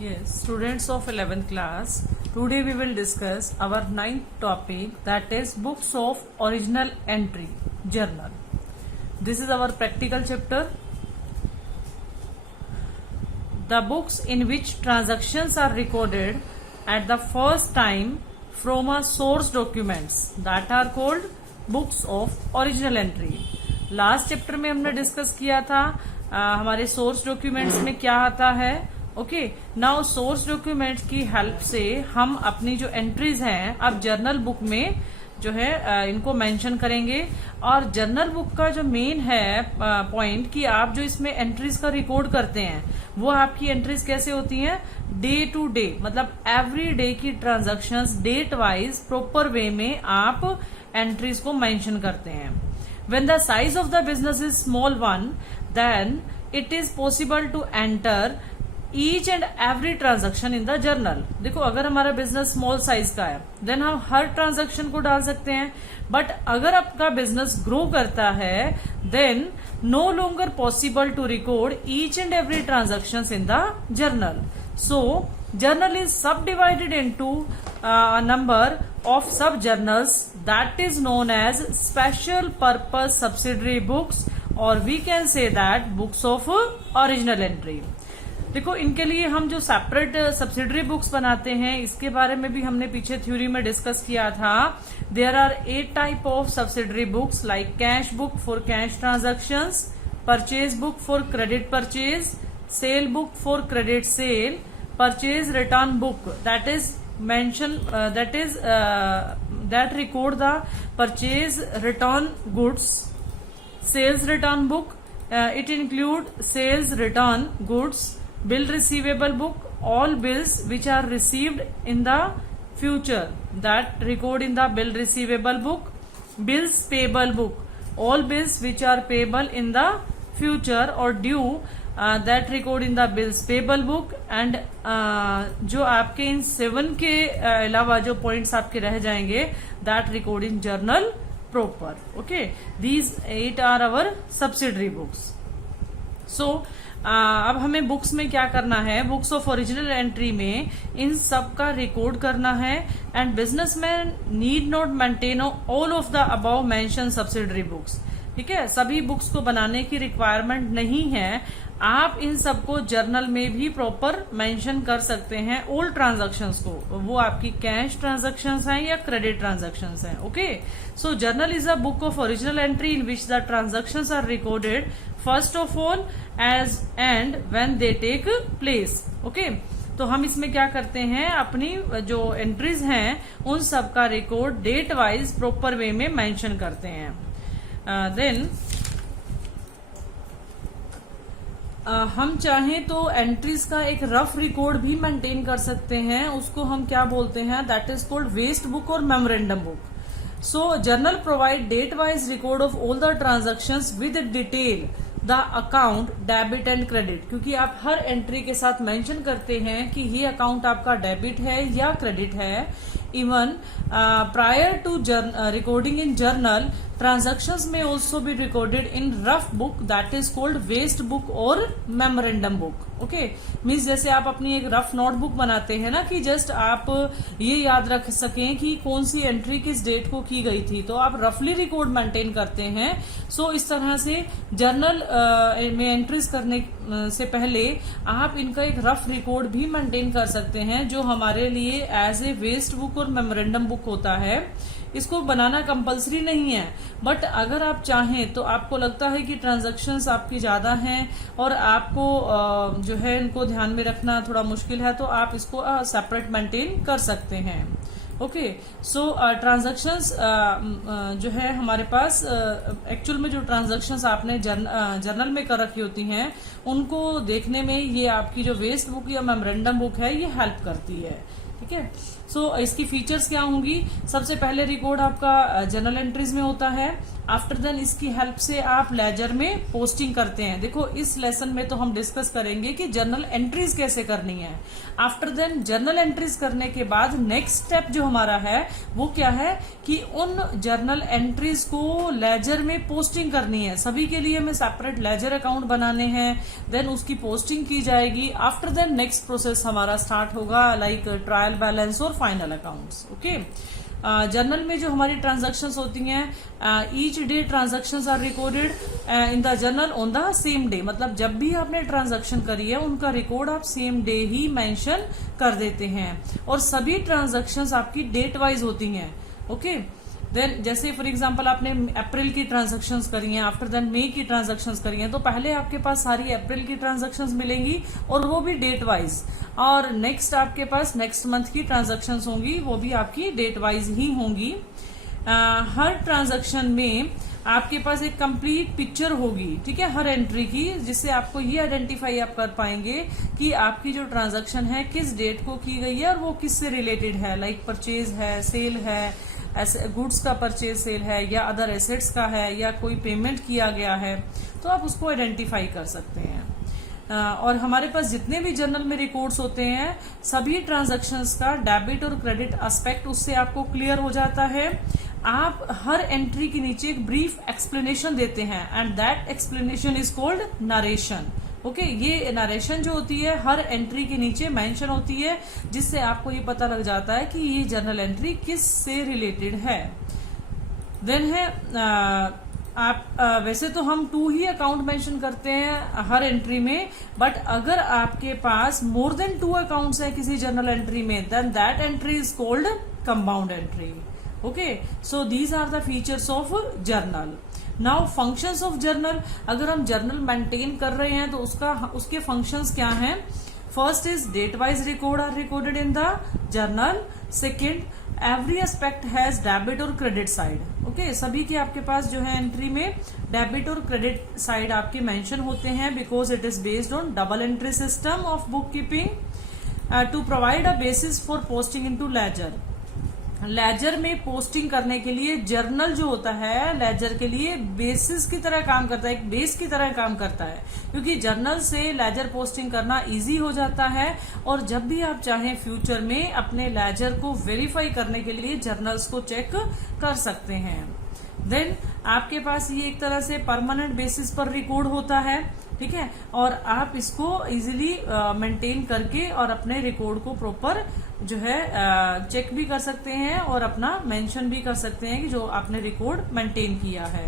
Yes, students of 11th class, today we will discuss our ninth topic, that is books of original entry, journal. This is our practical chapter. The books in which transactions are recorded at the first time from a source documents that are called books of original entry. Last chapter में हमने discuss किया था हमारे source documents में क्या आता है. Okay, now source documents की हेल्प से हम अपनी जो एंट्रीज हैं अब जर्नल बुक में जो है इनको मेंशन करेंगे. और जर्नल बुक का जो मेन है पॉइंट कि आप जो इसमें एंट्रीज का रिकॉर्ड करते हैं वो आपकी एंट्रीज कैसे होती हैं, डे टू डे, मतलब एवरी डे की transactions date wise proper way में आप एंट्रीज को मेंशन करते हैं. When the size of the business is small one, then it is possible to enter each and every transaction in the journal. देखो, अगर हमारा business small size का है देन हम हर ट्रांजैक्शन को डाल सकते हैं. बट अगर आपका बिजनेस ग्रो करता है then no longer possible to record each and every transaction in the journal. So journal is subdivided into a number of sub journals that is known as special purpose subsidiary books, or we can say that books of original entry. देखो, इनके लिए हम जो separate subsidiary books बनाते हैं इसके बारे में भी हमने पीछे थ्योरी में डिस्कस किया था. There are 8 type of subsidiary books like cash book for cash transactions, purchase book for credit purchase, sale book for credit sale, purchase return book that is that record the purchase return goods, sales return book, it include sales return goods, bill receivable book, all bills which are received in the future that record in the bill receivable book, bills payable book, all bills which are payable in the future or due that record in the bills payable book. and जो आपके इन 7 के अलावा जो points आपके रह जाएंगे that record in journal proper. okay, these 8 are our subsidiary books. so अब हमें बुक्स में क्या करना है, बुक्स ऑफ ओरिजिनल एंट्री में इन सब का रिकॉर्ड करना है. And businessman need not maintain all of the above mention subsidiary books. ठीक है, सभी बुक्स को बनाने की रिक्वायरमेंट नहीं है. आप इन सबको जर्नल में भी प्रॉपर मेंशन कर सकते हैं ऑल ट्रांजैक्शंस को, वो आपकी कैश ट्रांजैक्शंस हैं या क्रेडिट ट्रांजैक्शंस हैं. Okay, so journal is a book of original entry in which the transactions are recorded first of all as and when they take place. Okay, तो हम इसमें क्या करते हैं, अपनी जो एंट्रीज हैं उन सब का record date wise proper way में मेंशन करते हैं. देन हम चाहें तो एंट्रीज का एक रफ रिकॉर्ड भी मेंटेन कर सकते हैं. उसको हम क्या बोलते हैं, that is called waste book और memorandum book. So journal provide date wise record of all the transactions with detail the account debit and credit. क्योंकि आप हर एंट्री के साथ मेंशन करते हैं कि ये अकाउंट आपका डेबिट है या क्रेडिट है. Even prior to recording in journal transactions may also be recorded in rough book that is called waste book और memorandum book. okay, मीन्स जैसे आप अपनी एक रफ नोटबुक बनाते हैं ना कि जस्ट आप ये याद रख सकें कि कौन सी एंट्री किस डेट को की गई थी, तो आप रफली रिकॉर्ड मेंटेन करते हैं. सो इस तरह से जर्नल में एंट्रीज करने से पहले आप इनका एक रफ रिकॉर्ड भी मेंटेन कर सकते हैं जो हमारे लिए एज ए वेस्ट बुक और मेमोरेंडम बुक होता है. इसको बनाना कंपलसरी नहीं है, बट अगर आप चाहें तो आपको लगता है कि ट्रांजैक्शंस आपकी ज्यादा हैं और आपको जो है इनको ध्यान में रखना थोड़ा मुश्किल है, तो आप इसको सेपरेट मेंटेन कर सकते हैं. ओके, सो ट्रांजैक्शंस जो है हमारे पास एक्चुअल में जो ट्रांजैक्शंस आपने जर्नल में कर रखी होती हैं उनको देखने में ये आपकी जो वेस्ट बुक या मेमोरेंडम बुक है ये हेल्प करती है. ठीक है, सो इसकी फीचर्स क्या होंगी, सबसे पहले रिकॉर्ड आपका जर्नल एंट्रीज में होता है. आफ्टर देन इसकी हेल्प से आप लेजर में पोस्टिंग करते हैं। देखो इस लेसन में तो हम डिस्कस करेंगे कि जर्नल एंट्रीज कैसे करनी है। आफ्टर देन जर्नल एंट्रीज करने के बाद नेक्स्ट स्टेप जो हमारा है वो क्या है कि उन जर्नल एंट्रीज को लेजर में पोस्टिंग करनी है। सभी के लिए हमें सेपरेट लेजर अकाउंट बनाने हैं, देन उसकी पोस्टिंग की जाएगी। आफ्टर देन नेक्स्ट प्रोसेस हमारा स्टार्ट होगा लाइक ट्रायल बैलेंस और फाइनल अकाउंट्स। ओके, जर्नल में जो हमारी ट्रांजैक्शंस होती हैं, each day transactions are recorded in the journal on the same day. मतलब जब भी आपने ट्रांजैक्शन करी है उनका रिकॉर्ड आप सेम डे ही मेंशन कर देते हैं और सभी ट्रांजैक्शंस आपकी डेट वाइज होती हैं। ओके, देन जैसे फॉर एग्जांपल आपने अप्रैल की ट्रांजैक्शंस करी हैं, आफ्टर देन मई की ट्रांजैक्शंस करी हैं, तो पहले आपके पास सारी अप्रैल की ट्रांजैक्शंस मिलेंगी और वो भी डेट वाइज, और नेक्स्ट आपके पास नेक्स्ट मंथ की ट्रांजैक्शंस होंगी, वो भी आपकी डेट वाइज ही होंगी। हर ट्रांजैक्शन में आपके पास एक कंप्लीट पिक्चर होगी, ठीक है, हर एंट्री की, जिससे आपको ये आइडेंटिफाई आप कर पाएंगे कि आपकी जो ट्रांजैक्शन है किस डेट को की गई है और वो किससे रिलेटेड है, लाइक परचेज है, सेल है, गुड्स का परचेज सेल है, या अदर एसेट्स का है, या कोई पेमेंट किया गया है, तो आप उसको आइडेंटिफाई कर सकते हैं। और हमारे पास जितने भी जर्नल में रिकॉर्ड्स होते हैं सभी ट्रांजैक्शंस का डेबिट और क्रेडिट एस्पेक्ट उससे आपको क्लियर हो जाता है। आप हर एंट्री के नीचे एक ब्रीफ एक्सप्लेनेशन देते हैं and that explanation is called narration. Okay, ये नरेशन जो होती है हर एंट्री के नीचे मेंशन होती है, जिससे आपको ये पता लग जाता है कि ये जर्नल एंट्री किस से रिलेटेड है। देन है वैसे तो हम 2 ही अकाउंट मेंशन करते हैं हर एंट्री में, बट अगर आपके पास मोर देन 2 अकाउंट्स है किसी जर्नल एंट्री में, then that entry is called compound entry. Okay, so these are the features of journal. Now functions of journal, अगर हम जर्नल मेंटेन कर रहे हैं तो उसके फंक्शंस क्या हैं? First is date wise record are recorded in the journal. Second, every aspect has debit और क्रेडिट साइड। ओके, सभी के आपके पास जो है एंट्री में डेबिट और क्रेडिट साइड आपके मेंशन होते हैं, because it is based on double entry system of book keeping to provide a basis for posting into ledger. Ledger में पोस्टिंग करने के लिए जर्नल जो होता है लेजर के लिए बेसिस की तरह काम करता है, एक बेस की तरह काम करता है, क्योंकि जर्नल से लेजर पोस्टिंग करना इजी हो जाता है। और जब भी आप चाहें फ्यूचर में अपने लेजर को वेरीफाई करने के लिए जर्नल्स को चेक कर सकते हैं। देन आपके पास ये एक तरह से परमानेंट बेसिस पर रिकॉर्ड होता है, ठीक है, और आप इसको इजीली मेंटेन करके और अपने रिकॉर्ड को प्रॉपर जो है चेक भी कर सकते हैं और अपना मेंशन भी कर सकते हैं कि जो आपने रिकॉर्ड मेंटेन किया है।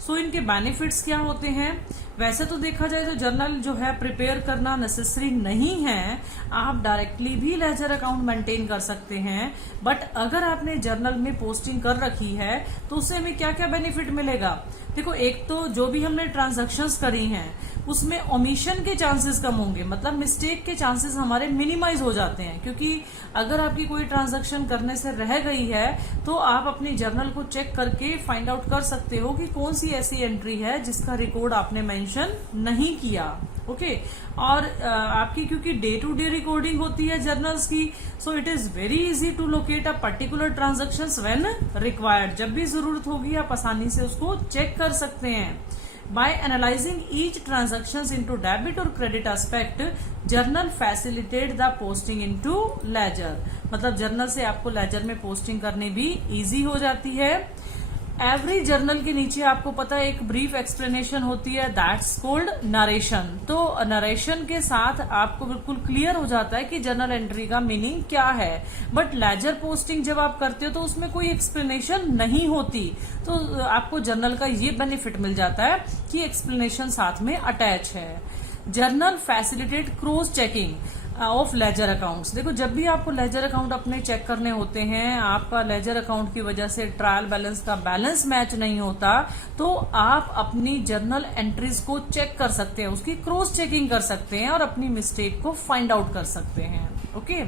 सो इनके बेनिफिट्स क्या होते हैं? वैसे तो देखा जाए तो जर्नल जो है प्रिपेयर करना नेसेसरी नहीं है, आप डायरेक्टली भी लेजर अकाउंट मेंटेन कर सकते हैं। बट अगर आपने जर्नल में पोस्टिंग कर रखी है तो उससे हमें क्या क्या बेनिफिट मिलेगा? देखो, एक तो जो भी हमने ट्रांजैक्शंस करी हैं उसमें ओमिशन के चांसेस कम होंगे, मतलब मिस्टेक के चांसेस हमारे मिनिमाइज हो जाते हैं, क्योंकि अगर आपकी कोई ट्रांजैक्शन करने से रह गई है तो आप अपनी जर्नल को चेक करके फाइंड आउट कर सकते हो कि कौन सी ऐसी एंट्री है जिसका रिकॉर्ड आपने मेंशन नहीं किया। ओके, और आपकी क्योंकि डे टू डे रिकॉर्डिंग होती है जर्नल्स की, so it is very easy to locate a particular transactions when required. जब भी जरूरत होगी आप आसानी से उसको चेक कर सकते हैं। By analyzing each transactions into debit or credit aspect, journal facilitate the posting into ledger। मतलब जर्नल से आपको लेजर में पोस्टिंग करनी भी इजी हो जाती है। एवरी जर्नल के नीचे आपको पता है एक ब्रीफ एक्सप्लेनेशन होती है, दैट्स कॉल्ड नरेशन। तो नरेशन के साथ आपको बिल्कुल क्लियर हो जाता है कि जर्नल एंट्री का मीनिंग क्या है। बट लेजर पोस्टिंग जब आप करते हो तो उसमें कोई एक्सप्लेनेशन नहीं होती, तो आपको जर्नल का ये बेनिफिट मिल जाता है कि एक्सप्लेनेशन साथ में अटैच है। Journal facilitate cross checking of ledger accounts. देखो, जब भी आपको लेजर अकाउंट अपने चेक करने होते हैं, आपका लेजर अकाउंट की वजह से ट्रायल बैलेंस का बैलेंस मैच नहीं होता, तो आप अपनी जर्नल एंट्रीज को चेक कर सकते हैं, उसकी क्रॉस चेकिंग कर सकते हैं और अपनी मिस्टेक को फाइंड आउट कर सकते हैं। Okay,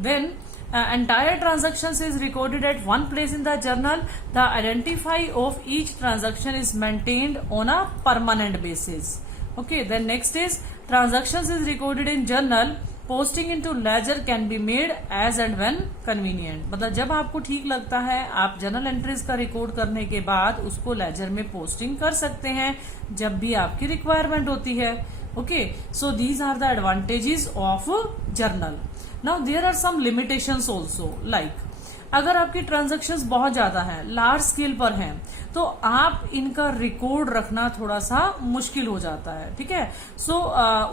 then entire transactions is recorded at one place in the journal. The identify of each transaction is maintained on a permanent basis. Okay, then next is transactions is recorded in journal posting into ledger can be made as and when convenient, मतलब जब आपको ठीक लगता है आप journal entries का record करने के बाद उसको लेजर में पोस्टिंग कर सकते हैं जब भी आपकी रिक्वायरमेंट होती है. Okay, so these are the advantages of journal. Now there are some limitations also, like अगर आपकी ट्रांजेक्शन्स बहुत ज्यादा हैं, लार्ज स्केल पर हैं, तो आप इनका रिकॉर्ड रखना थोड़ा सा मुश्किल हो जाता है. ठीक है, सो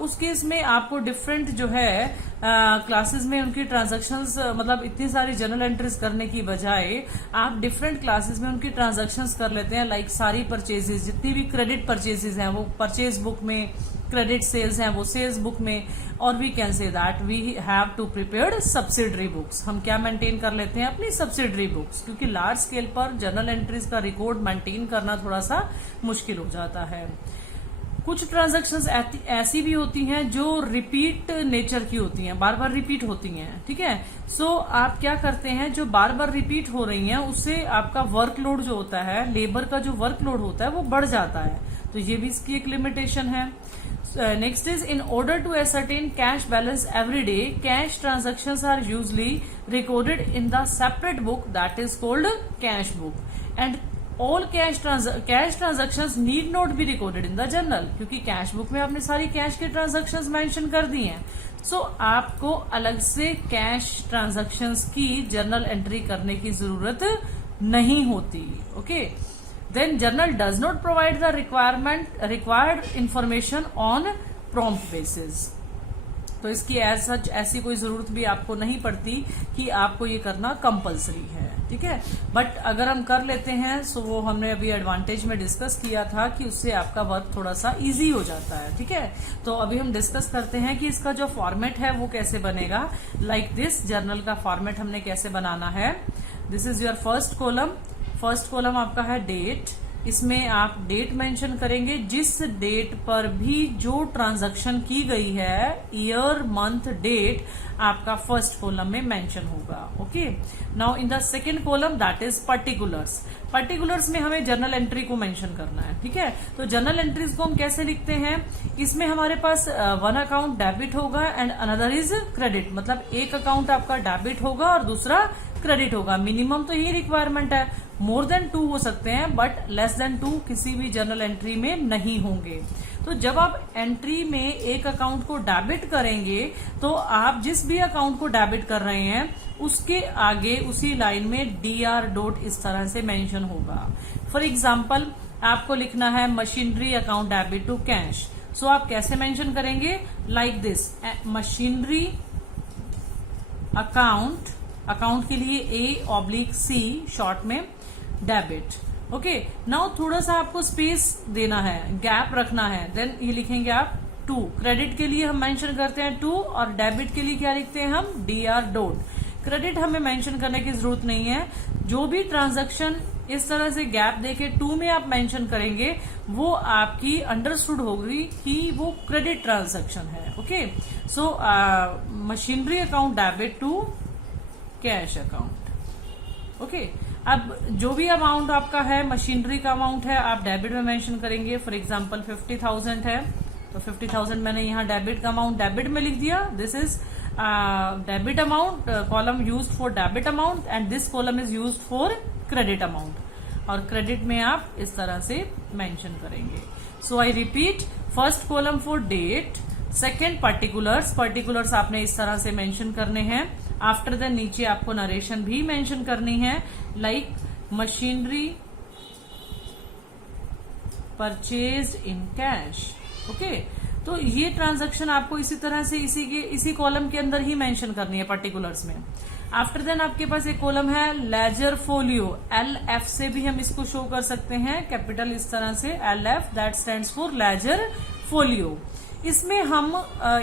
उस केस में आपको डिफरेंट जो है क्लासेस में उनकी ट्रांजेक्शन्स, मतलब इतनी सारी जर्नल एंट्रीज करने की बजाय आप डिफरेंट क्लासेस में उनकी ट्रांजेक्शन्स कर लेते हैं. लाइक सारी परचेजेस, जितनी भी क्रेडिट परचेजेस हैं वो परचेज बुक में, क्रेडिट सेल्स हैं वो सेल्स बुक में, और we can say that we have to prepare subsidiary books. हम क्या मेंटेन कर लेते हैं, अपनी सब्सिडरी बुक्स, क्योंकि लार्ज स्केल पर जर्नल एंट्रीज का रिकॉर्ड मेंटेन करना थोड़ा सा मुश्किल हो जाता है. कुछ ट्रांजैक्शंस ऐसी भी होती हैं जो रिपीट नेचर की होती हैं, बार बार रिपीट होती हैं. ठीक है, सो आप क्या करते हैं, जो बार बार रिपीट हो रही हैं उससे आपका वर्कलोड जो होता है, लेबर का जो वर्कलोड होता है वो बढ़ जाता है. तो ये भी इसकी एक लिमिटेशन है. Next is, in order to ascertain cash balance every day, cash transactions are usually recorded in the separate book that is called cash book, and all cash transactions need not be recorded in the journal, क्योंकि cash book में आपने सारी cash के transactions mention कर दी हैं. सो आपको अलग से कैश ट्रांजेक्शन्स की जर्नल एंट्री करने की जरूरत नहीं होती. Okay, then journal does not provide the required information on prompt basis. तो इसकी ऐसी कोई जरूरत भी आपको नहीं पड़ती कि आपको ये करना कंपलसरी है. ठीक है, बट अगर हम कर लेते हैं सो वो हमने अभी एडवांटेज में डिस्कस किया था कि उससे आपका वर्क थोड़ा सा इजी हो जाता है. ठीक है, तो अभी हम डिस्कस करते हैं कि इसका जो फॉर्मेट है वो कैसे बनेगा. लाइक दिस, जर्नल का फॉर्मेट हमने कैसे बनाना है. This is your first column. First column आपका है डेट. इसमें आप डेट मेंशन करेंगे, जिस डेट पर भी जो ट्रांजैक्शन की गई है, ईयर मंथ डेट आपका फर्स्ट कॉलम में मेंशन होगा. Okay, now in the second column that is particulars. Particulars में हमें जर्नल एंट्री को मेंशन करना है. ठीक है, तो जर्नल एंट्रीज को हम कैसे लिखते हैं, इसमें हमारे पास वन अकाउंट डेबिट होगा एंड अनदर इज क्रेडिट, मतलब एक अकाउंट आपका डेबिट होगा और दूसरा क्रेडिट होगा. मिनिमम तो यही रिक्वायरमेंट है. मोर देन 2 हो सकते हैं बट लेस देन 2 किसी भी जर्नल एंट्री में नहीं होंगे. तो जब आप एंट्री में एक अकाउंट को डेबिट करेंगे तो आप जिस भी अकाउंट को डेबिट कर रहे हैं उसके आगे उसी लाइन में DR डॉट इस तरह से मेंशन होगा. फॉर एग्जाम्पल आपको लिखना है machinery account debit to cash. So आप कैसे मेंशन करेंगे, like this, machinery account, account के लिए A/C शॉर्ट में डेबिट. ओके, नाउ थोड़ा सा आपको स्पेस देना है, गैप रखना है. देन ये लिखेंगे आप 2. क्रेडिट के लिए हम मेंशन करते हैं 2 और डेबिट के लिए क्या लिखते हैं हम, DR डॉट. क्रेडिट हमें मेंशन करने की जरूरत नहीं है. जो भी ट्रांजैक्शन इस तरह से गैप देके 2 में आप मेंशन करेंगे वो आपकी अंडरस्टूड होगी कि वो क्रेडिट ट्रांजैक्शन है. Okay, so machinery account debit to cash account. Okay, अब जो भी अमाउंट आपका है, मशीनरी का अमाउंट है, आप डेबिट में मेंशन करेंगे. फॉर एग्जांपल 50,000 है तो 50,000 मैंने यहाँ डेबिट का अमाउंट डेबिट में लिख दिया. This is debit amount, column used for debit amount and this column is used for credit amount. और क्रेडिट में आप इस तरह से मेंशन करेंगे. So I repeat, first column for date, second particulars. Particulars आपने इस तरह से मेंशन करने हैं. आफ्टर द नीचे आपको नरेशन भी मेंशन करनी है, like machinery purchased in cash. Okay, तो ये ट्रांजैक्शन आपको इसी तरह से इसी कॉलम के अंदर ही मेंशन करनी है पर्टिकुलर्स में. आफ्टर देन आपके पास एक कॉलम है लेजर फोलियो. LF से भी हम इसको शो कर सकते हैं, कैपिटल इस तरह से LF, that stands for ledger folio. इसमें हम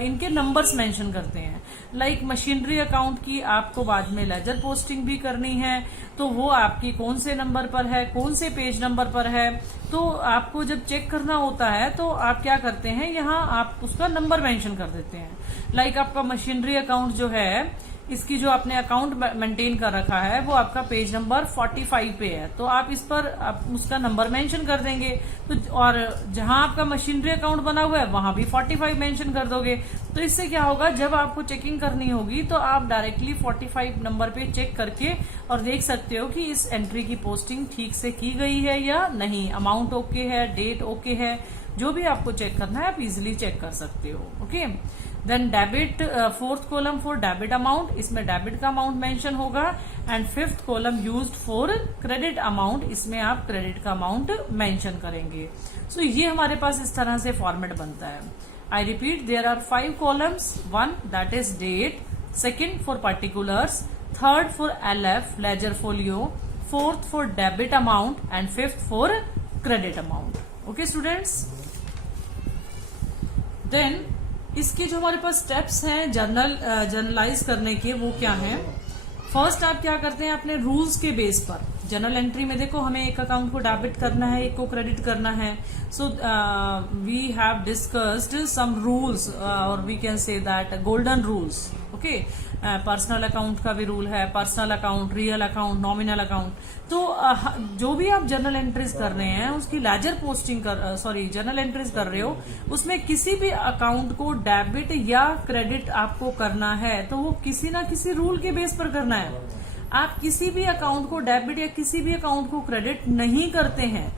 इनके नंबर्स मेंशन करते हैं. लाइक मशीनरी अकाउंट की आपको बाद में लेजर पोस्टिंग भी करनी है तो वो आपकी कौन से नंबर पर है, कौन से पेज नंबर पर है, तो आपको जब चेक करना होता है तो आप क्या करते हैं, यहाँ आप उसका नंबर मेंशन कर देते हैं. लाइक आपका मशीनरी अकाउंट जो है, इसकी जो आपने अकाउंट मेंटेन कर रखा है वो आपका पेज नंबर 45 पे है, तो आप इस पर आप उसका नंबर मेंशन कर देंगे. तो और जहां आपका मशीनरी अकाउंट बना हुआ है वहां भी 45 मेंशन कर दोगे. तो इससे क्या होगा, जब आपको चेकिंग करनी होगी तो आप डायरेक्टली 45 नंबर पे चेक करके और देख सकते हो कि इस एंट्री की पोस्टिंग ठीक से की गई है या नहीं, अमाउंट ओके है, डेट ओके है, जो भी आपको चेक करना है आप इजिली चेक कर सकते हो। Okay, then debit, fourth column for debit amount, इसमें डेबिट का अमाउंट मेंशन होगा। And fifth column used for credit amount, इसमें आप क्रेडिट का अमाउंट मेंशन करेंगे। सो ये हमारे पास इस तरह से फॉर्मेट बनता है। I repeat, there are 5 columns, 1 that is date, second for particulars, third for LF ledger folio, fourth for debit amount and fifth for credit amount. Okay students, then इसके जो हमारे पास स्टेप्स हैं जर्नलाइज करने के, वो क्या हैं। फर्स्ट आप क्या करते हैं, अपने रूल्स के बेस पर जर्नल एंट्री में देखो हमें एक अकाउंट को डेबिट करना है, एक को क्रेडिट करना है। So we have discussed some rules और we can say that golden rules. Okay, personal account का भी रूल है, personal account, real account, nominal account. तो जो भी आप जर्नल एंट्रीज कर रहे हैं उसकी लेजर पोस्टिंग जर्नल एंट्रीज कर रहे हो, उसमें किसी भी अकाउंट को डेबिट या क्रेडिट आपको करना है तो वो किसी ना किसी रूल के बेस पर करना है। आप किसी भी अकाउंट को डेबिट या किसी भी अकाउंट को क्रेडिट नहीं करते हैं।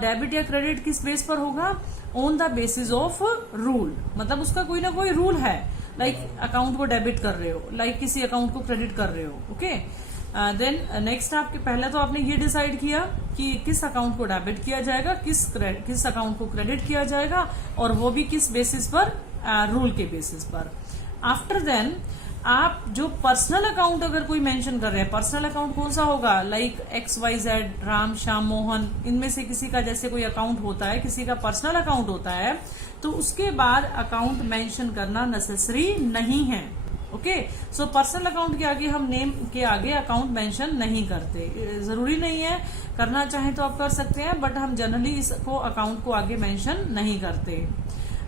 डेबिट या क्रेडिट किस बेस पर होगा, on the basis of rule, मतलब उसका कोई ना कोई रूल है। लाइक अकाउंट को डेबिट कर रहे हो, लाइक किसी अकाउंट को क्रेडिट कर रहे हो। ओके, देन नेक्स्ट आपके पहले तो आपने ये डिसाइड किया कि किस अकाउंट को डेबिट किया जाएगा, किस अकाउंट को क्रेडिट किया जाएगा, और वो भी किस बेसिस पर, रूल के बेसिस पर। आफ्टर देन आप जो पर्सनल अकाउंट अगर कोई मेंशन कर रहे हैं, पर्सनल अकाउंट कौन सा होगा, लाइक XYZ, राम, श्याम, मोहन, इनमें से किसी का जैसे कोई अकाउंट होता है, किसी का पर्सनल अकाउंट होता है, तो उसके बाद अकाउंट मेंशन करना नेसेसरी नहीं है। ओके, सो पर्सनल अकाउंट के आगे हम नेम के आगे अकाउंट मेंशन नहीं करते, जरूरी नहीं है, करना चाहें तो आप कर सकते हैं, बट हम जनरली इसको अकाउंट को आगे मेंशन नहीं करते।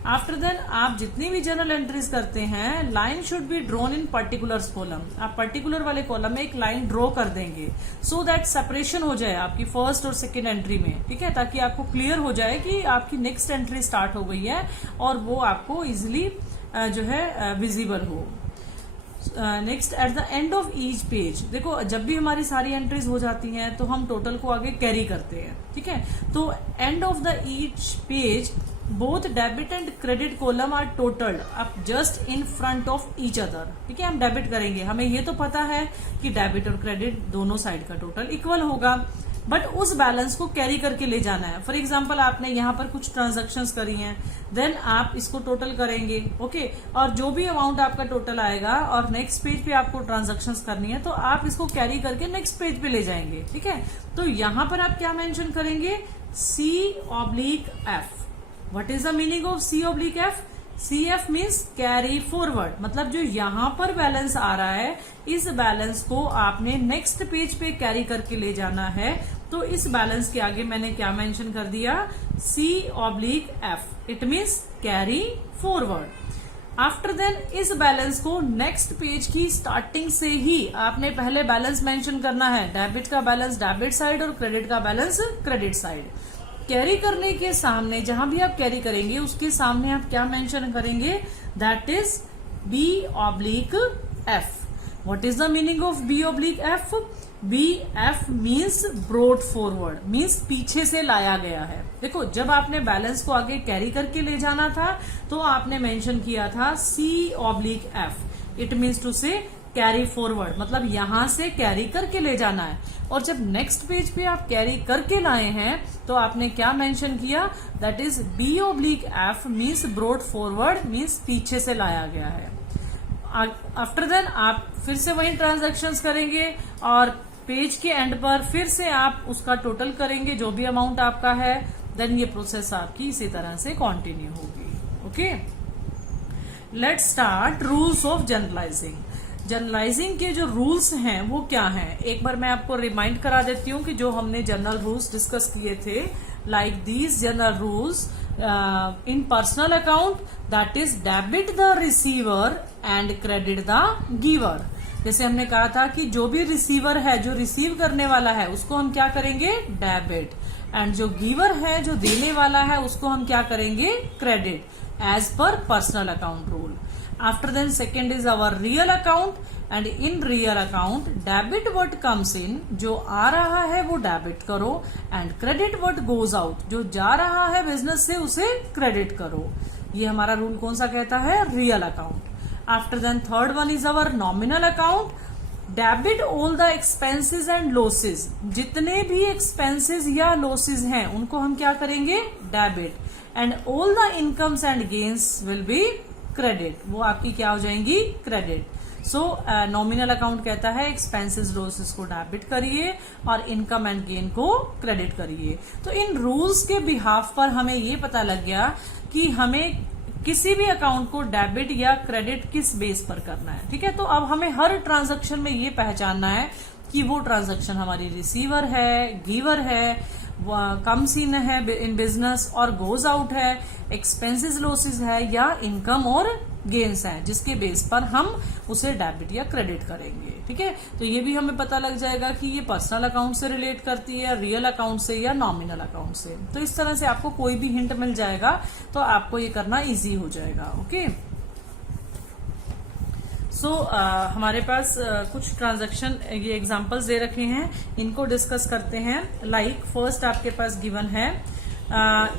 आफ्टर देन आप जितनी भी जर्नल एंट्रीज करते हैं, line should be drawn in particulars column. आप पर्टिकुलर वाले कॉलम में एक लाइन ड्रॉ कर देंगे सो दैट सेपरेशन हो जाए आपकी फर्स्ट और सेकेंड एंट्री में, ठीक है, ताकि आपको क्लियर हो जाए कि आपकी नेक्स्ट एंट्री स्टार्ट हो गई है और वो आपको इजिली जो है विजिबल हो। Next, at the end of each page, देखो जब भी हमारी सारी एंट्रीज हो जाती हैं तो हम टोटल को आगे कैरी करते हैं, ठीक है। तो end of the each page both debit and credit column are totalled up just in front of each other, ठीक है। हम डेबिट करेंगे, हमें ये तो पता है कि डेबिट और क्रेडिट दोनों साइड का टोटल इक्वल होगा, बट उस बैलेंस को कैरी करके ले जाना है। फॉर एग्जाम्पल आपने यहाँ पर कुछ ट्रांजैक्शंस करी हैं, देन आप इसको टोटल करेंगे, ओके, और जो भी अमाउंट आपका टोटल आएगा और नेक्स्ट पेज पे आपको ट्रांजैक्शंस करनी है तो आप इसको कैरी करके नेक्स्ट पेज पे ले जाएंगे, ठीक है। तो यहाँ पर आप क्या मेंशन करेंगे, C/F। What is the meaning of C/F? CF means carry forward, मतलब जो यहाँ पर बैलेंस आ रहा है इस बैलेंस को आपने नेक्स्ट पेज पे कैरी करके ले जाना है। तो इस बैलेंस के आगे मैंने क्या मेंशन कर दिया, C/F, it means carry forward. After then इस बैलेंस को नेक्स्ट पेज की स्टार्टिंग से ही आपने पहले बैलेंस मेंशन करना है, डेबिट का बैलेंस डेबिट साइड और क्रेडिट का बैलेंस क्रेडिट साइड। कैरी करने के सामने जहां भी आप कैरी करेंगे उसके सामने आप क्या मेंशन करेंगे, that is B/F। What is the meaning of B/F? BF means brought forward, means पीछे से लाया गया है। देखो जब आपने बैलेंस को आगे कैरी करके ले जाना था तो आपने मेंशन किया था C/F, इट मीन्स टू से कैरी फॉरवर्ड, मतलब यहां से कैरी करके ले जाना है। और जब नेक्स्ट पेज पे आप कैरी करके लाए हैं तो आपने क्या मेंशन किया, that is B/F means brought forward, means पीछे से लाया गया है। आफ्टर देन आप फिर से वही ट्रांजैक्शंस करेंगे और पेज के एंड पर फिर से आप उसका टोटल करेंगे जो भी अमाउंट आपका है, देन ये प्रोसेस आपकी इसी तरह से कंटिन्यू होगी। Okay, let's start rules of generalising. Generalising के जो रूल्स हैं वो क्या हैं, एक बार मैं आपको रिमाइंड करा देती हूँ कि जो हमने जनरल रूल्स डिस्कस किए थे, like these general rules in personal account, that is debit the receiver and credit the giver. जैसे हमने कहा था कि जो भी रिसीवर है, जो रिसीव करने वाला है, उसको हम क्या करेंगे, डेबिट, एंड जो गिवर है, जो देने वाला है, उसको हम क्या करेंगे, credit, as per personal account rule. After then second is our real account, and in real account debit what comes in, जो आ रहा है वो डेबिट करो, and credit what goes out, जो जा रहा है बिजनेस से उसे क्रेडिट करो. ये हमारा रूल कौन सा कहता है? Real account. After then third one is our nominal account. Debit all the expenses and losses, जितने भी एक्सपेंसेस या लॉसेस हैं उनको हम क्या करेंगे? Debit. And all the incomes and gains will be credit, वो आपकी क्या हो जाएंगी? क्रेडिट. सो नॉमिनल अकाउंट कहता है एक्सपेंसेस लॉसेस को डेबिट करिए और इनकम एंड गेन को क्रेडिट करिए. तो इन रूल्स के बिहाफ पर हमें ये पता लग गया कि हमें किसी भी अकाउंट को डेबिट या क्रेडिट किस बेस पर करना है. ठीक है, तो अब हमें हर ट्रांजैक्शन में ये पहचानना है कि वो ट्रांजैक्शन हमारी रिसीवर है, गिवर है, कम्स इन है इन बिजनेस और गोज आउट है, एक्सपेंसेस लॉसेस है या इनकम और गेन्स है, जिसके बेस पर हम उसे डेबिट या क्रेडिट करेंगे. ठीक है, तो ये भी हमें पता लग जाएगा कि ये पर्सनल अकाउंट से रिलेट करती है, रियल अकाउंट से या नॉमिनल अकाउंट से. तो इस तरह से आपको कोई भी हिंट मिल जाएगा तो आपको ये करना इजी हो जाएगा. ओके, सो हमारे पास कुछ ट्रांजैक्शन ये एग्जांपल्स दे रखे हैं, इनको डिस्कस करते हैं. लाइक फर्स्ट आपके पास गिवन है,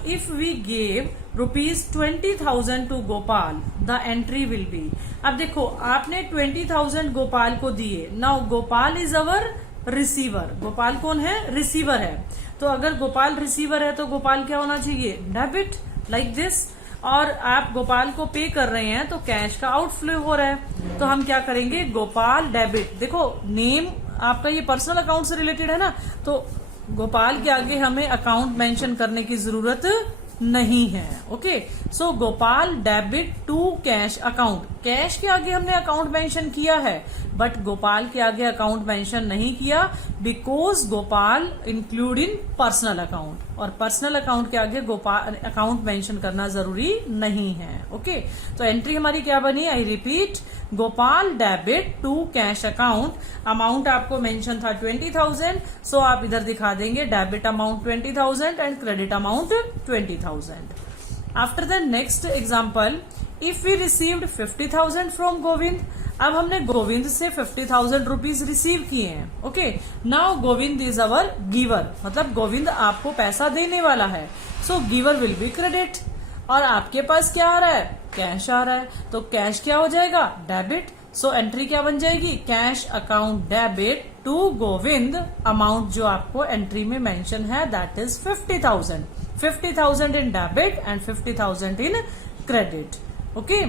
if we gave ₹20,000 to Gopal the entry will be. अब देखो आपने 20,000 गोपाल को दिए. Now Gopal is our receiver. Gopal कौन है? रिसीवर है. तो अगर गोपाल रिसीवर है तो गोपाल क्या होना चाहिए? Debit, like this. और आप गोपाल को पे कर रहे हैं तो कैश का आउटफ्लो हो रहा है, तो हम क्या करेंगे? गोपाल डेबिट. देखो नेम आपका ये पर्सनल अकाउंट से रिलेटेड है ना, तो गोपाल के आगे हमें अकाउंट मेंशन करने की जरूरत नहीं है. Okay, so Gopal debit to cash account. Cash के आगे हमने अकाउंट मेंशन किया है, बट गोपाल के आगे अकाउंट मेंशन नहीं किया because Gopal include in personal account, और पर्सनल अकाउंट के आगे गोपाल अकाउंट मेंशन करना जरूरी नहीं है. ओके, तो एंट्री हमारी क्या बनी? I repeat, Gopal debit to cash account. Amount आपको मेंशन था 20,000, सो आप इधर दिखा देंगे debit amount 20,000 and credit amount 20,000. After the next example, if we received 50,000 from Govind. अब हमने गोविंद से 50,000 रुपीज रिसीव किए हैं. Okay, now Govind is our giver, मतलब गोविंद आपको पैसा देने वाला है. So giver will be credit. और आपके पास क्या आ रहा है? कैश आ रहा है, तो कैश क्या हो जाएगा? डेबिट. सो एंट्री क्या बन जाएगी? Cash account debit to Govind. Amount जो आपको एंट्री में मेंशन है that is 50,000. 50,000 in debit and 50,000 in credit. Okay,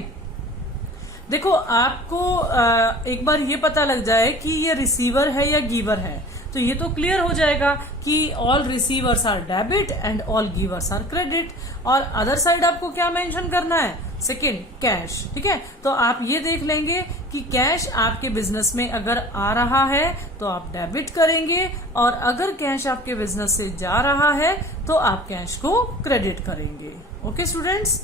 देखो आपको एक बार ये पता लग जाए कि ये रिसीवर है या गिवर है, तो ये तो क्लियर हो जाएगा कि all receivers are debit and all givers are credit. और अदर साइड आपको क्या मेंशन करना है? Second, cash. ठीक है, तो आप ये देख लेंगे कि कैश आपके बिजनेस में अगर आ रहा है तो आप डेबिट करेंगे, और अगर कैश आपके बिजनेस से जा रहा है तो आप कैश को क्रेडिट करेंगे. Okay students,